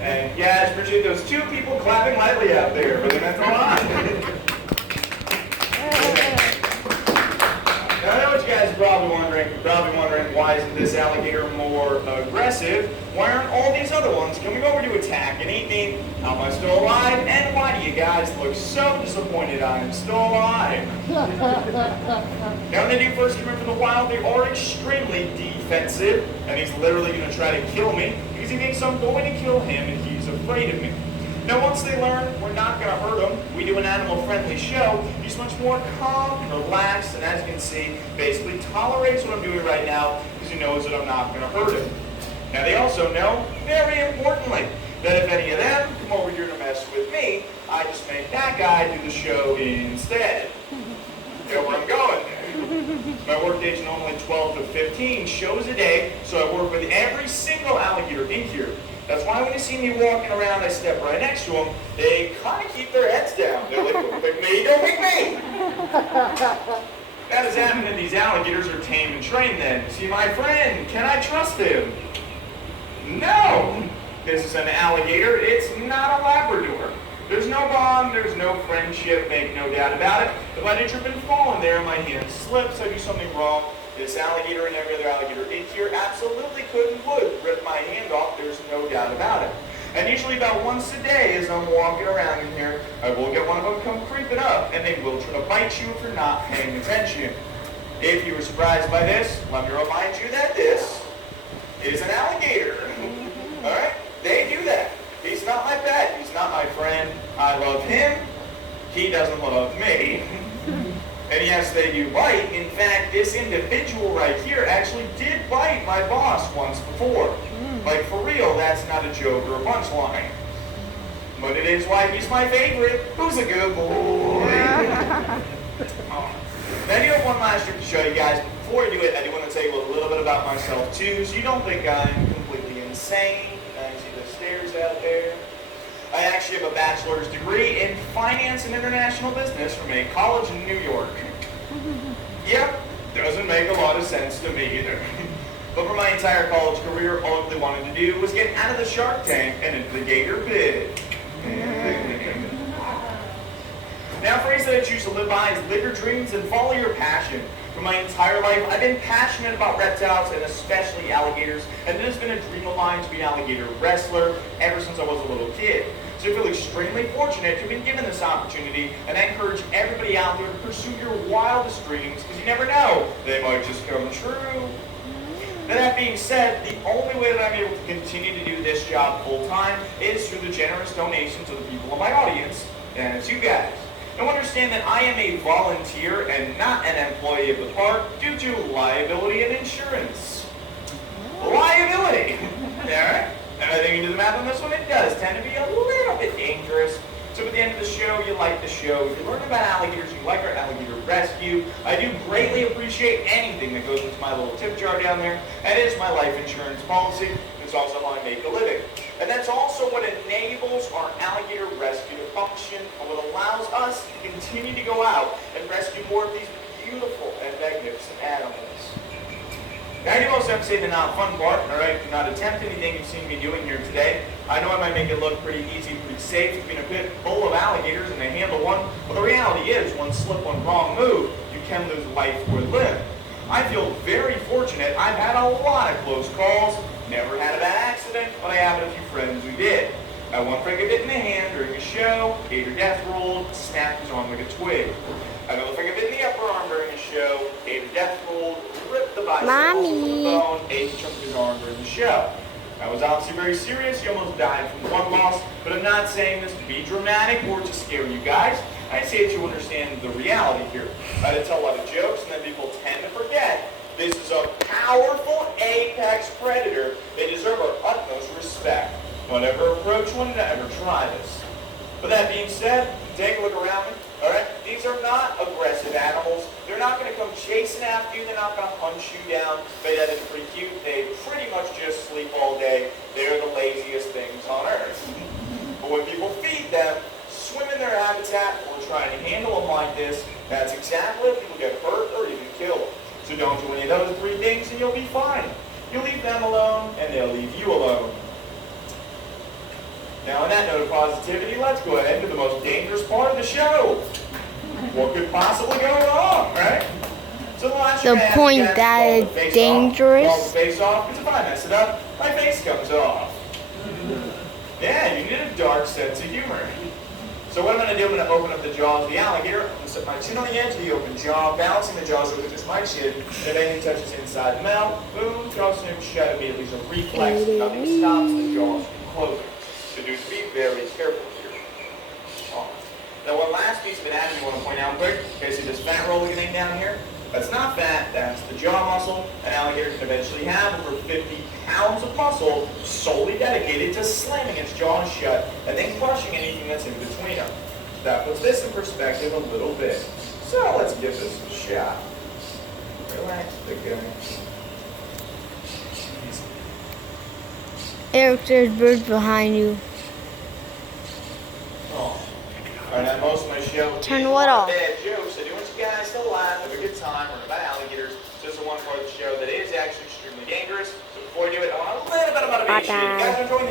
And yeah, I appreciate those two people clapping lightly out there. Really meant a lot. Now, I know what you guys are probably wondering. You're probably wondering, why isn't this alligator more aggressive? Why aren't all these other ones coming over to attack and eat me? How am I still alive? And why do you guys look so disappointed I am still alive? Now, when they do first come in from the wild, they are extremely defensive, and he's literally going to try to kill me because he thinks I'm going to kill him and he's afraid of me. Now, once they learn we're not going to hurt him, we do an animal-friendly show, he's much more calm and relaxed, and as you can see, basically tolerates what I'm doing right now because he knows that I'm not going to hurt him. Now, they also know, very importantly, that if any of them come over here to mess with me, I just make that guy do the show instead. You know where I'm going there. My work days are normally 12 to 15 shows a day, so I work with every single alligator in here. That's why when you see me walking around, I step right next to them. They kind of keep their heads down. They're like, don't pick me, don't pick me. That is happening. These alligators are tame and trained then. See, my friend, can I trust him? No. This is an alligator. It's not a Labrador. There's no bond, there's no friendship, make no doubt about it. If I did trip and fall in there and my hand slips, I do something wrong, this alligator and every other alligator in here absolutely could and would rip my hand off, there's no doubt about it. And usually about once a day as I'm walking around in here, I will get one of them come creeping up, and they will try to bite you if you're not paying attention. If you were surprised by this, let me remind you that this is an alligator. Alright? They do that. He's not my pet. He's not my friend. I love him. He doesn't love me. And yes, they do bite. In fact, this individual right here actually did bite my boss once before. Like, for real, that's not a joke or a punchline. But it is why he's my favorite. Who's a good boy? Now, I do have one last trick to show you guys. Before I do it, I do want to tell you a little bit about myself, too, so you don't think I'm completely insane. Stairs out there. I actually have a bachelor's degree in finance and international business from a college in New York. Yep, doesn't make a lot of sense to me either. But for my entire college career, all I really wanted to do was get out of the Shark Tank and into the Gator pit. Now, a phrase that I choose to live by is live your dreams and follow your passion. For my entire life, I've been passionate about reptiles and especially alligators, and it has been a dream of mine to be an alligator wrestler ever since I was a little kid. So I feel extremely fortunate to have been given this opportunity, and I encourage everybody out there to pursue your wildest dreams, because you never know, they might just come true. Now, that being said, the only way that I'm able to continue to do this job full time is through the generous donations of the people in my audience, and it's you guys. Now, understand that I am a volunteer and not an employee of the park due to liability and insurance. Liability! Alright? And I think you do the math on this one, it does tend to be a little bit dangerous. So at the end of the show, you like the show, you learn about alligators, you like our alligator rescue. I do greatly appreciate anything that goes into my little tip jar down there. That is my life insurance policy. It's also how I make a living. And that's also what enables our alligator rescue to function and what allows us to continue to go out and rescue more of these beautiful and magnificent animals. Now, I do also have to say the not fun part, alright? Do not attempt anything you've seen me doing here today. I know I might make it look pretty easy, pretty safe to be in a pit full of alligators and to handle one, but the reality is, one slip, one wrong move, you can lose life or limb. I feel very fortunate. I've had a lot of close calls, never had a bad accident, but I have a few friends who did. One friend got bit in the hand during a show, gator death rolled, snapped his arm like a twig. Another friend got bit in the upper arm during a show, gator death rolled, ripped the bicep from the bone, ate a chunk of his arm during the show. That was obviously very serious. He almost died from one loss, but I'm not saying this to be dramatic or to scare you guys. I say that you understand the reality here. I tell a lot of jokes, and then people tend to forget this is a powerful apex predator. They deserve our utmost respect. Don't ever approach one, ever try this. With that being said, take a look around me. Alright? These are not aggressive animals. They're not going to come chasing after you. They're not going to hunt you down. But that is pretty cute. They pretty much just sleep all day. They're the laziest things on earth. But when people feed them, swim in their habitat, or try to handle them like this, that's exactly if people get hurt or even killed. So don't do any of those three things and you'll be fine. You leave them alone, and they'll leave you alone. Now, on that note of positivity, let's go ahead to the most dangerous part of the show. What could possibly go wrong, right? So the last The point that is dangerous. Face off, because if I mess it up, my face comes off. Yeah, you need a dark sense of humor. So what I'm going to do, I'm going to open up the jaws of the alligator. I'm going to set my chin on the edge of the open jaw, balancing the jaws over just my chin. And if anything touches inside the mouth, boom, jaws snip shut immediately. So reflex, nothing stops the jaws from closing. So do be very careful here. Now one last piece of anatomy I want to point out quick. Okay, see this fat rolling thing down here? That's not fat, that's the jaw muscle. An alligator can eventually have over 50 pounds of muscle solely dedicated to slamming its jaws shut and then crushing anything that's in between them. That puts this in perspective a little bit. So let's give this a shot. Relax, big guy. Eric, there's birds behind you. Oh. Alright, now most of my show Turn what off? bad jokes. I do want you guys to laugh, have a good time, learn about alligators. So this is one part of the show that is actually extremely dangerous. So before we do it, I want a little bit of motivation. You guys are enjoying the